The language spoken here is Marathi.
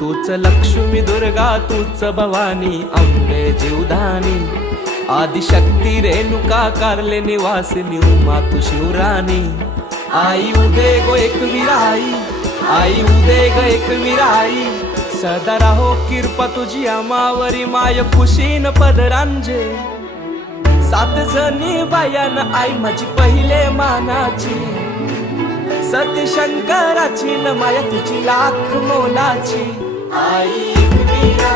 तूच लक्ष्मी दुर्गा तूच भवानी अंबे जीवधानी आदिशक्ती रेणुका कारले निवासिनी उमा तू शिवराणी आई उदे गो एकविराई आई उदे ग एकविराई सदा राहो कृपा तुझी आमावरी माय खुशीन पदरांजे सात जणी बायान आई माझी पहिले मानाची सती शंकराची न माया तुझी लाख मोलाची आई एकविरा